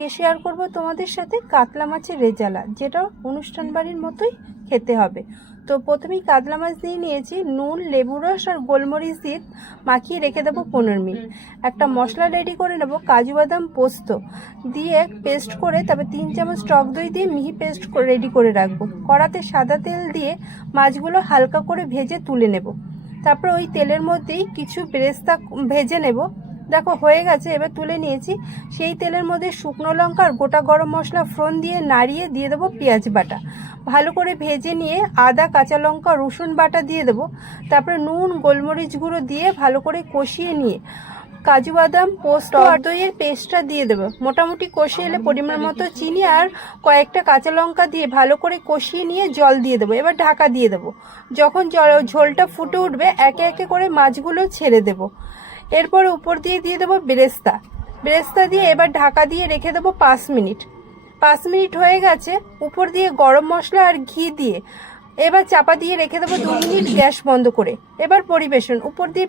Share করব তোমাদের সাথে কাতলা মাছের রেজালা, যেটা অনুষ্ঠান বাড়ির মতোই খেতে হবে। তো প্রথমেই কাতলা মাছ দিয়ে নিয়েছি, নুন, লেবু রস আর গোলমরিচ দিয়ে মাখিয়ে রেখে দেবো 15 মিনিট। একটা মশলা রেডি করে নেব, কাজু বাদাম পোস্ত দিয়ে পেস্ট করে, তারপর 3 চামচ টক দই দিয়ে মিহি পেস্ট করে রেডি করে রাখবো। কড়াতে সাদা তেল দিয়ে মাছগুলো হালকা করে ভেজে তুলে নেব। তারপর ওই তেলের মধ্যেই কিছু বেরেস্তা ভেজে নেব। দেখো হয়ে গেছে, এবার তুলে নিয়েছি। সেই তেলের মধ্যে শুকনো লঙ্কা আর গোটা গরম মশলা ফোড়ন দিয়ে নাড়িয়ে দিয়ে দেবো পেঁয়াজ বাটা। ভালো করে ভেজে নিয়ে আদা, কাঁচা লঙ্কা, রসুন বাটা দিয়ে দেবো। তারপরে নুন, গোলমরিচ গুঁড়ো দিয়ে ভালো করে কষিয়ে নিয়ে কাজু বাদাম, পোস্ত আর দইয়ের পেস্টটা দিয়ে দেবো। মোটামুটি কষিয়ে এলে পরিমাণ মতো চিনি আর কয়েকটা কাঁচা লঙ্কা দিয়ে ভালো করে কষিয়ে নিয়ে জল দিয়ে দেবো। এবার ঢাকা দিয়ে দেবো। যখন ঝোলটা ফুটে উঠবে একে একে করে মাছগুলো ছেড়ে দেবো। এরপর উপর দিয়ে দিয়ে দেবো বেরেস্তা দিয়ে এবার ঢাকা দিয়ে রেখে দেবো 5 মিনিট। 5 মিনিট হয়ে গেছে। উপর দিয়ে গরম মশলা আর ঘি দিয়ে এবার চাপা দিয়ে রেখে দেবো 2 মিনিট, গ্যাস বন্ধ করে। এবার পরিবেশন। উপর দিয়ে